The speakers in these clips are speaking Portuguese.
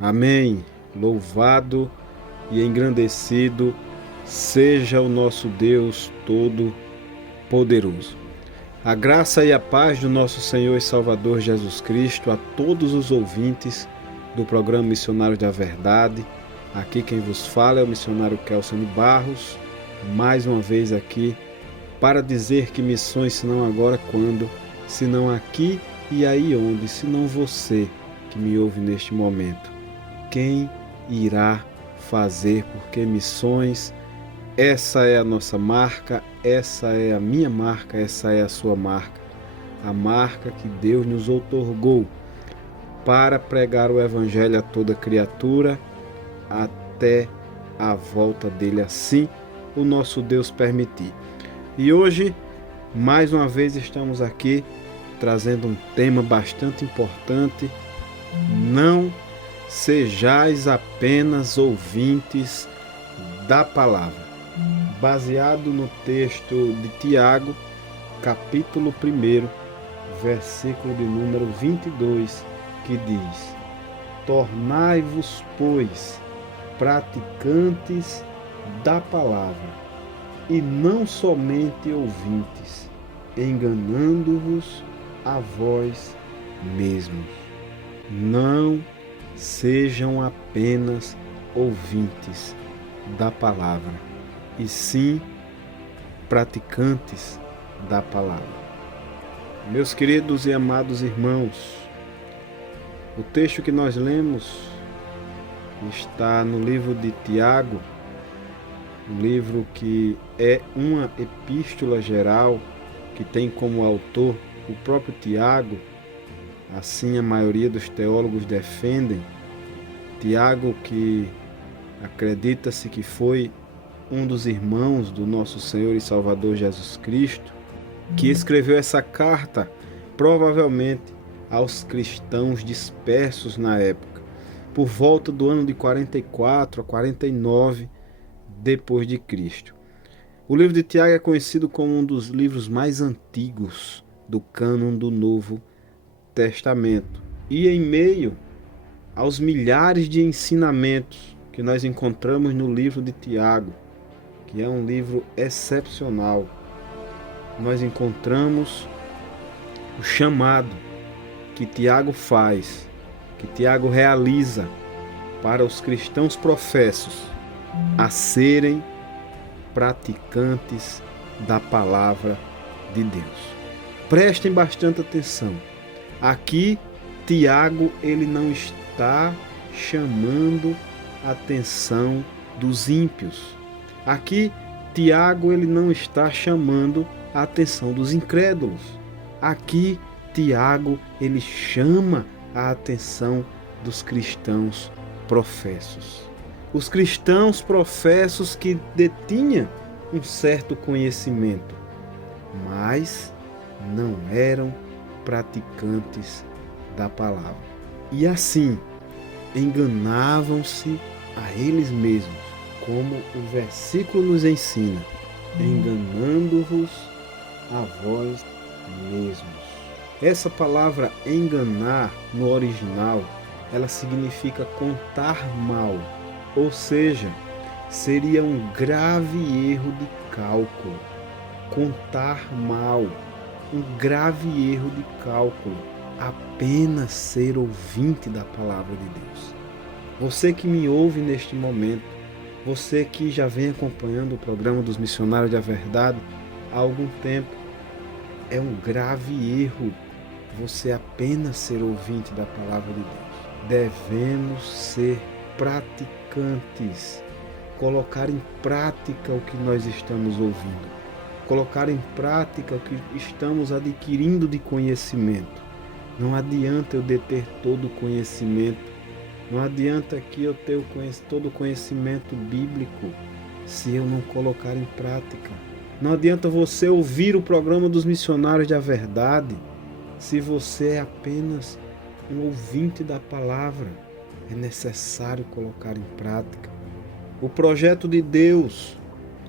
Amém. Louvado e engrandecido seja o nosso Deus Todo-Poderoso. A graça e a paz do nosso Senhor e Salvador Jesus Cristo a todos os ouvintes do programa Missionário da Verdade. Aqui quem vos fala é o missionário Kelson Barros, mais uma vez aqui para dizer que missões senão agora quando, senão aqui e aí onde, senão você que me ouve neste momento. Quem irá fazer? Porque missões, essa é a nossa marca, essa é a minha marca, essa é a sua marca. A marca que Deus nos outorgou para pregar o Evangelho a toda criatura até a volta dele, assim o nosso Deus permitir. E hoje, mais uma vez, estamos aqui trazendo um tema bastante importante. Não sejais apenas ouvintes da palavra. Baseado no texto de Tiago, capítulo 1, versículo de número 22, que diz: Tornai-vos, pois, praticantes da palavra, e não somente ouvintes, enganando-vos a vós mesmos. Não sejam apenas ouvintes da palavra, e sim praticantes da palavra. Meus queridos e amados irmãos, o texto que nós lemos está no livro de Tiago, um livro que é uma epístola geral, que tem como autor o próprio Tiago. Assim a maioria dos teólogos defendem. Tiago, que acredita-se que foi um dos irmãos do nosso Senhor e Salvador Jesus Cristo, que escreveu essa carta provavelmente aos cristãos dispersos na época, por volta do ano de 44 a 49 depois de Cristo. O livro de Tiago é conhecido como um dos livros mais antigos do cânon do Novo Testamento. E em meio aos milhares de ensinamentos que nós encontramos no livro de Tiago, que é um livro excepcional, nós encontramos o chamado que Tiago faz, que Tiago realiza para os cristãos professos a serem praticantes da palavra de Deus. Prestem bastante atenção. Aqui, Tiago, ele não está chamando a atenção dos ímpios. Aqui, Tiago, ele não está chamando a atenção dos incrédulos. Aqui, Tiago, ele chama a atenção dos cristãos professos. Os cristãos professos que detinham um certo conhecimento, mas não eram praticantes da palavra. E assim, enganavam-se a eles mesmos, como o versículo nos ensina, enganando-vos a vós mesmos. Essa palavra enganar, no original, ela significa contar mal, ou seja, seria um grave erro de cálculo. Contar mal, um grave erro de cálculo, apenas ser ouvinte da palavra de Deus. Você que me ouve neste momento, você que já vem acompanhando o programa dos Missionários da Verdade há algum tempo, é um grave erro você apenas ser ouvinte da palavra de Deus. Devemos ser praticantes, colocar em prática o que nós estamos ouvindo, colocar em prática o que estamos adquirindo de conhecimento. Não adianta eu deter todo o conhecimento, não adianta que eu ter todo o conhecimento bíblico se eu não colocar em prática. Não adianta você ouvir o programa dos Missionários da Verdade se você é apenas um ouvinte da palavra. É necessário colocar em prática. O projeto de Deus,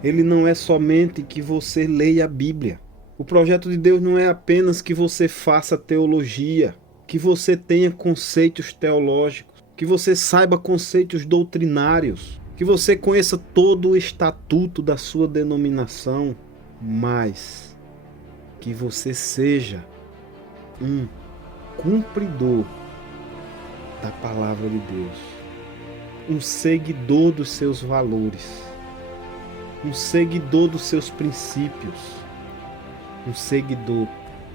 ele não é somente que você leia a Bíblia. O projeto de Deus não é apenas que você faça teologia, que você tenha conceitos teológicos. que você saiba conceitos doutrinários, que você conheça todo o estatuto da sua denominação, mas que você seja um cumpridor da palavra de Deus, um seguidor dos seus valores, um seguidor dos seus princípios, um seguidor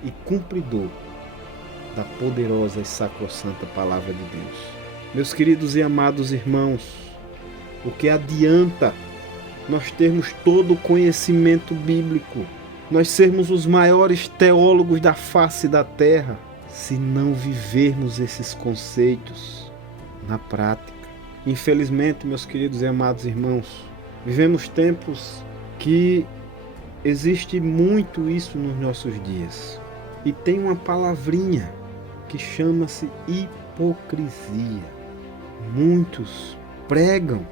e cumpridor da poderosa e sacrossanta palavra de Deus. Meus queridos e amados irmãos, o que adianta nós termos todo o conhecimento bíblico, nós sermos os maiores teólogos da face da terra, se não vivermos esses conceitos na prática? Infelizmente, meus queridos e amados irmãos, vivemos tempos que existe muito isso nos nossos dias. E tem uma palavrinha que chama-se hipocrisia. Muitos pregam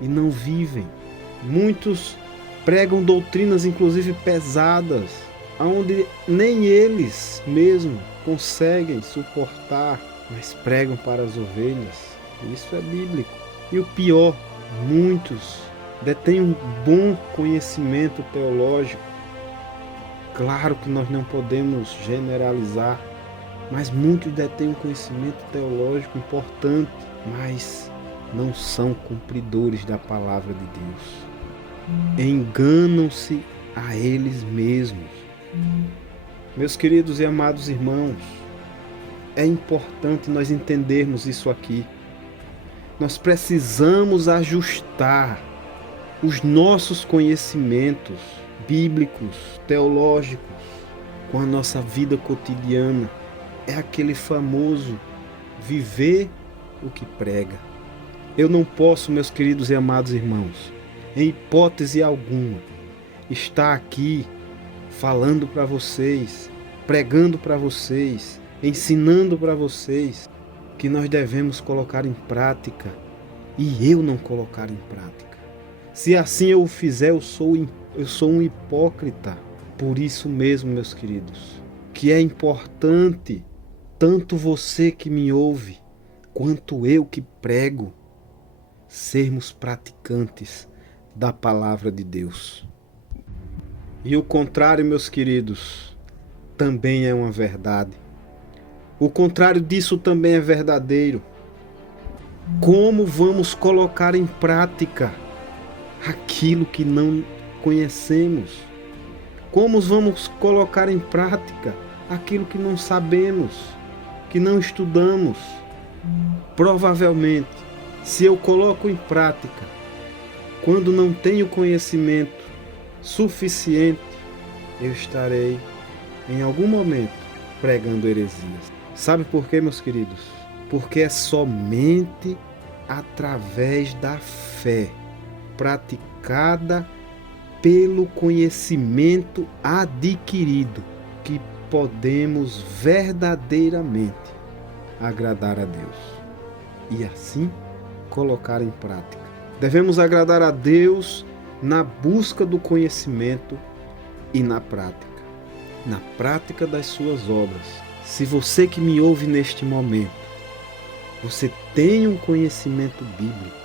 e não vivem. Muitos pregam doutrinas inclusive pesadas, onde nem eles mesmos conseguem suportar, mas pregam para as ovelhas. Isso é bíblico. E o pior, muitos detêm um bom conhecimento teológico. Claro que nós não podemos generalizar, mas muitos detêm um conhecimento teológico importante, mas não são cumpridores da palavra de Deus. Enganam-se a eles mesmos. Meus queridos e amados irmãos, é importante nós entendermos isso aqui. Nós precisamos ajustar os nossos conhecimentos bíblicos, teológicos, com a nossa vida cotidiana. É aquele famoso viver o que prega. Eu não posso, meus queridos e amados irmãos, em hipótese alguma, estar aqui falando para vocês, pregando para vocês, ensinando para vocês que nós devemos colocar em prática e eu não colocar em prática. Se assim eu o fizer, eu sou um hipócrita. Por isso mesmo, meus queridos, que é importante, tanto você que me ouve, quanto eu que prego, sermos praticantes da palavra de Deus. E o contrário, meus queridos, também é uma verdade. O contrário disso também é verdadeiro. Como vamos colocar em prática aquilo que não conhecemos? Como vamos colocar em prática aquilo que não sabemos, que não estudamos? Provavelmente, se eu coloco em prática, quando não tenho conhecimento suficiente, eu estarei em algum momento pregando heresias. Sabe por quê, meus queridos? Porque é somente através da fé praticada pelo conhecimento adquirido que podemos verdadeiramente agradar a Deus e assim colocar em prática. Devemos agradar a Deus na busca do conhecimento e na prática das suas obras. Se você que me ouve neste momento, você tem um conhecimento bíblico,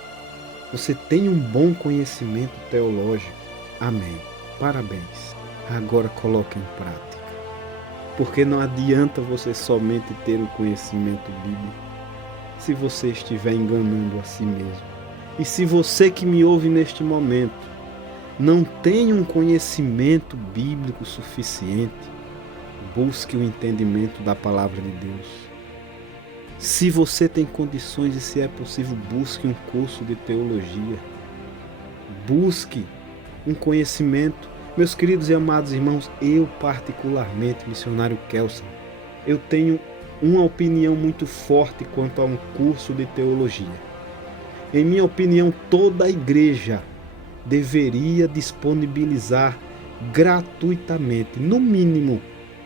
você tem um bom conhecimento teológico, amém, parabéns. Agora coloque em prática, porque não adianta você somente ter o conhecimento bíblico se você estiver enganando a si mesmo. E se você que me ouve neste momento não tem um conhecimento bíblico suficiente, busque o entendimento da palavra de Deus. Se você tem condições e se é possível, busque um curso de teologia. Busque um conhecimento. Meus queridos e amados irmãos, eu particularmente, missionário Kelson, eu tenho uma opinião muito forte quanto a um curso de teologia. Em minha opinião, toda a igreja deveria disponibilizar gratuitamente, no mínimo,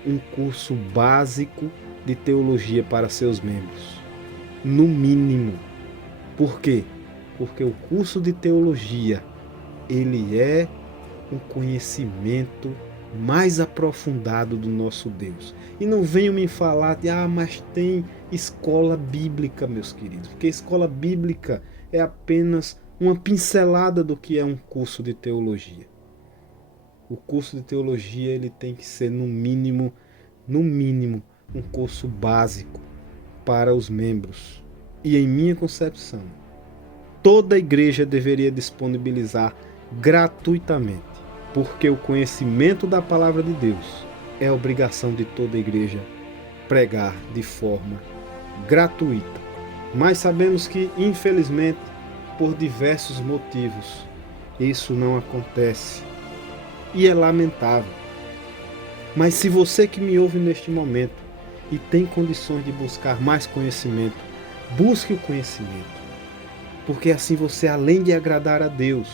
um curso básico de teologia para seus membros. No mínimo. Por quê? Porque o curso de teologia, ele é um conhecimento mais aprofundado do nosso Deus. E não venham me falar de, mas tem escola bíblica, meus queridos, porque escola bíblica é apenas uma pincelada do que é um curso de teologia. O curso de teologia ele tem que ser no mínimo, um curso básico para os membros. E em minha concepção, toda igreja deveria disponibilizar gratuitamente, porque o conhecimento da palavra de Deus é obrigação de toda igreja pregar de forma gratuita. Mas sabemos que, infelizmente, por diversos motivos, isso não acontece. E é lamentável. Mas se você que me ouve neste momento e tem condições de buscar mais conhecimento, busque o conhecimento. Porque assim você, além de agradar a Deus,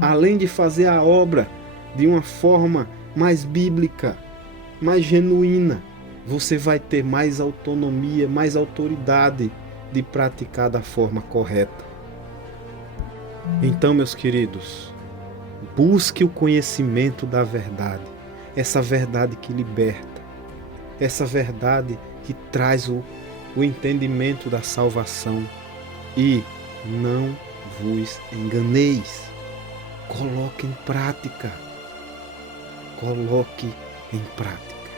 além de fazer a obra de uma forma mais bíblica, mais genuína, você vai ter mais autonomia, mais autoridade de praticar da forma correta. Então, meus queridos, busque o conhecimento da verdade, essa verdade que liberta, essa verdade que traz o entendimento da salvação. E não vos enganeis. Coloque em prática. Coloque em prática.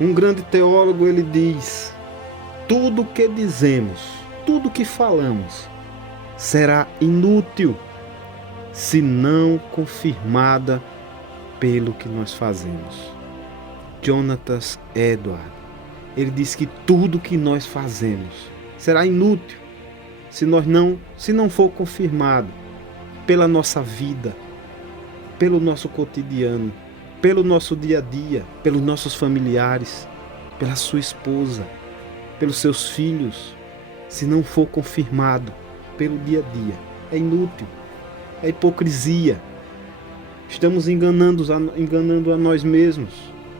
Um grande teólogo, ele diz: tudo que dizemos, tudo que falamos, será inútil se não confirmada pelo que nós fazemos. Jonathan Edwards, ele diz que tudo que nós fazemos será inútil se não for confirmado pela nossa vida, pelo nosso cotidiano, pelo nosso dia a dia, pelos nossos familiares, pela sua esposa, pelos seus filhos. Se não for confirmado pelo dia a dia, é inútil, é hipocrisia. Estamos enganando a nós mesmos.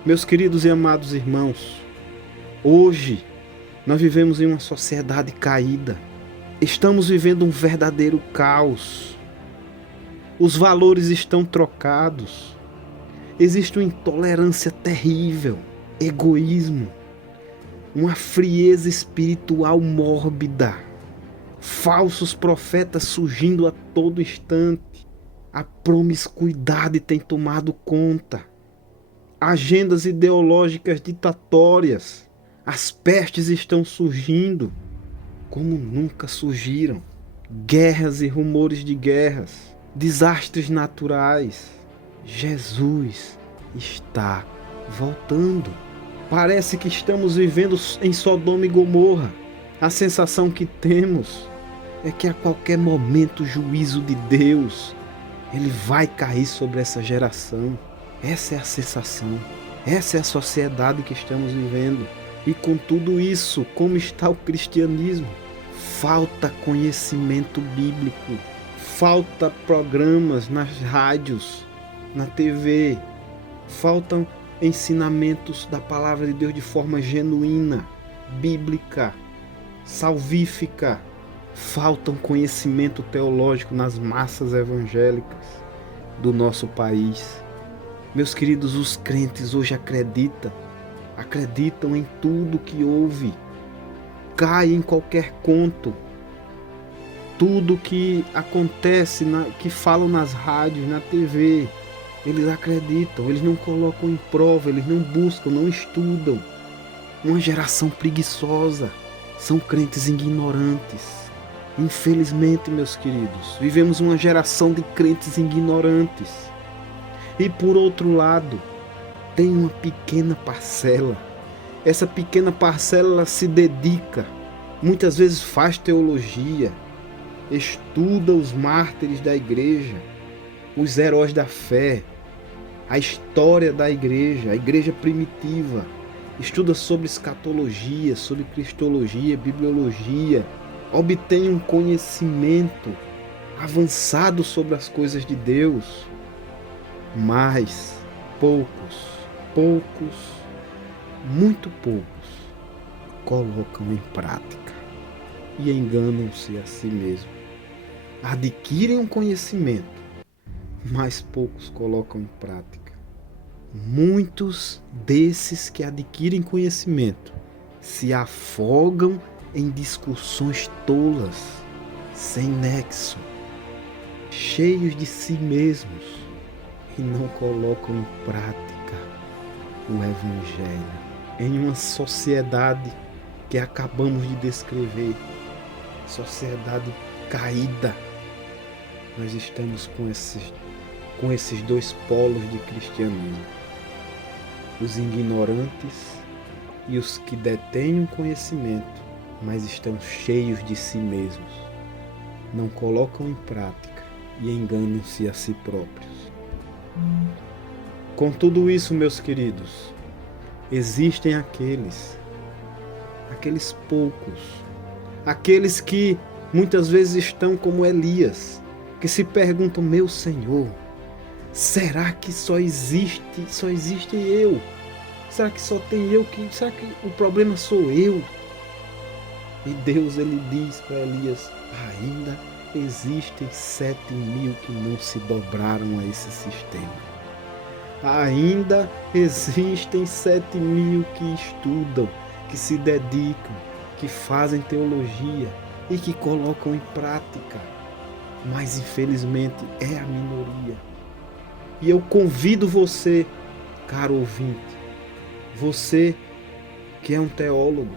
Meus queridos e amados irmãos, hoje nós vivemos em uma sociedade caída. Estamos vivendo um verdadeiro caos. Os valores estão trocados. Existe uma intolerância terrível, egoísmo, uma frieza espiritual mórbida, falsos profetas surgindo a todo instante. A promiscuidade tem tomado conta. Agendas ideológicas ditatórias. As pestes estão surgindo como nunca surgiram. Guerras e rumores de guerras. Desastres naturais. Jesus está voltando. Parece que estamos vivendo em Sodoma e Gomorra. A sensação que temos é que a qualquer momento o juízo de Deus ele vai cair sobre essa geração. Essa é a sensação. Essa é a sociedade que estamos vivendo. E com tudo isso, como está o cristianismo? Falta conhecimento bíblico. Falta programas nas rádios, na TV. Faltam ensinamentos da palavra de Deus de forma genuína, bíblica, salvífica. Faltam conhecimento teológico nas massas evangélicas do nosso país. Meus queridos, os crentes hoje acreditam em tudo que ouve, caem em qualquer conto. Tudo que acontece, que falam nas rádios, na TV, eles acreditam, eles não colocam em prova, eles não buscam, não estudam. Uma geração preguiçosa, são crentes ignorantes. Infelizmente, meus queridos, vivemos uma geração de crentes ignorantes. E por outro lado, tem uma pequena parcela. Essa pequena parcela ela se dedica, muitas vezes faz teologia, estuda os mártires da igreja, os heróis da fé, a história da igreja, a igreja primitiva, estuda sobre escatologia, sobre cristologia, bibliologia, obtém um conhecimento avançado sobre as coisas de Deus, mas muito poucos colocam em prática e enganam-se a si mesmos. Adquirem um conhecimento, mas poucos colocam em prática. Muitos desses que adquirem conhecimento se afogam em discussões tolas, sem nexo, cheios de si mesmos e não colocam em prática o Evangelho. Em uma sociedade que acabamos de descrever, sociedade caída, nós estamos com esses dois polos de cristianismo: os ignorantes e os que detêm um conhecimento, mas estão cheios de si mesmos, não colocam em prática e enganam-se a si próprios. Com tudo isso, meus queridos, existem aqueles poucos, aqueles que muitas vezes estão como Elias, que se perguntam: meu Senhor, será que só existe eu? Será que só tem eu? Será que o problema sou eu? E Deus, ele diz para Elias: ainda existem 7.000 que não se dobraram a esse sistema. Ainda existem 7.000 que estudam, que se dedicam, que fazem teologia e que colocam em prática. Mas infelizmente é a minoria. E eu convido você, caro ouvinte, você que é um teólogo,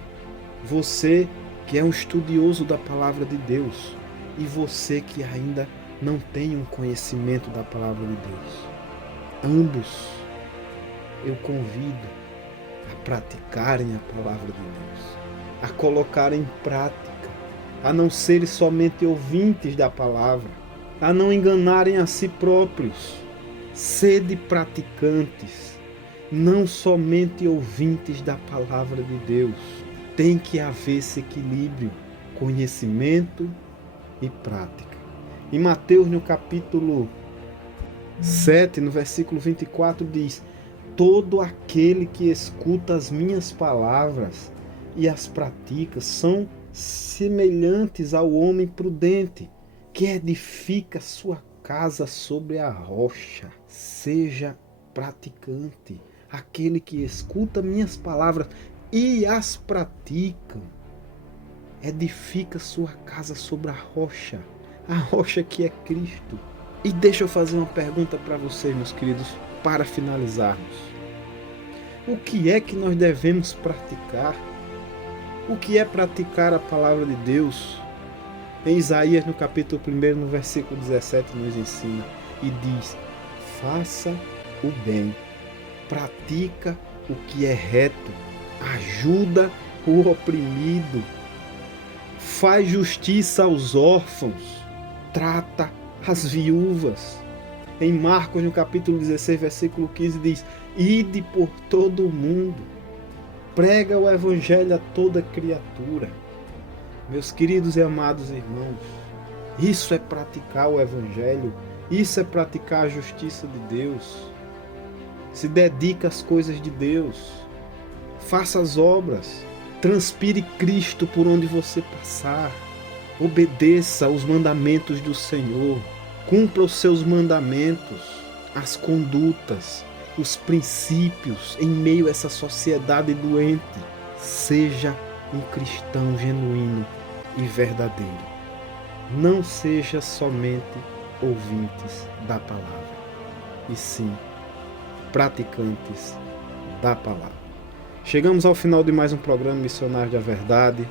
você que é um estudioso da palavra de Deus e você que ainda não tem um conhecimento da palavra de Deus, ambos eu convido a praticarem a palavra de Deus, a colocarem em prática, a não serem somente ouvintes da palavra, a não enganarem a si próprios. Sede praticantes, não somente ouvintes da palavra de Deus. Tem que haver esse equilíbrio, conhecimento e prática. Em Mateus, no capítulo 7, no versículo 24, diz: todo aquele que escuta as minhas palavras e as pratica são semelhantes ao homem prudente, que edifica sua casa sobre a rocha. Seja praticante, aquele que escuta minhas palavras e as praticam, edifica sua casa sobre a rocha que é Cristo. E deixa eu fazer uma pergunta para vocês, meus queridos, para finalizarmos. O que é que nós devemos praticar? O que é praticar a palavra de Deus? Em Isaías, no capítulo 1, no versículo 17, nos ensina e diz: faça o bem, pratica o que é reto, ajuda o oprimido, faz justiça aos órfãos, trata as viúvas. Em Marcos, no capítulo 16, versículo 15, diz: ide por todo o mundo, prega o evangelho a toda criatura. Meus queridos e amados irmãos, isso é praticar o evangelho, isso é praticar a justiça de Deus. Se dedique às coisas de Deus, faça as obras, transpire Cristo por onde você passar, obedeça aos mandamentos do Senhor, cumpra os seus mandamentos, as condutas, os princípios em meio a essa sociedade doente. Seja um cristão genuíno e verdadeiro. Não seja somente ouvintes da palavra, e sim praticantes da palavra. Chegamos ao final de mais um programa Missionário da Verdade.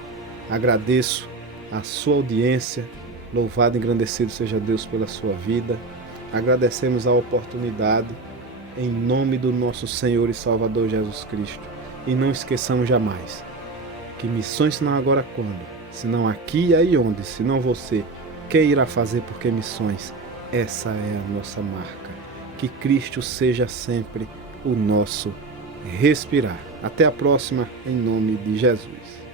Agradeço a sua audiência. Louvado e engrandecido seja Deus pela sua vida. Agradecemos a oportunidade em nome do nosso Senhor e Salvador Jesus Cristo. E não esqueçamos jamais que missões não agora quando, senão aqui e aí onde, senão você, que irá fazer, porque missões, essa é a nossa marca. Que Cristo seja sempre o nosso respirar. Até a próxima, em nome de Jesus.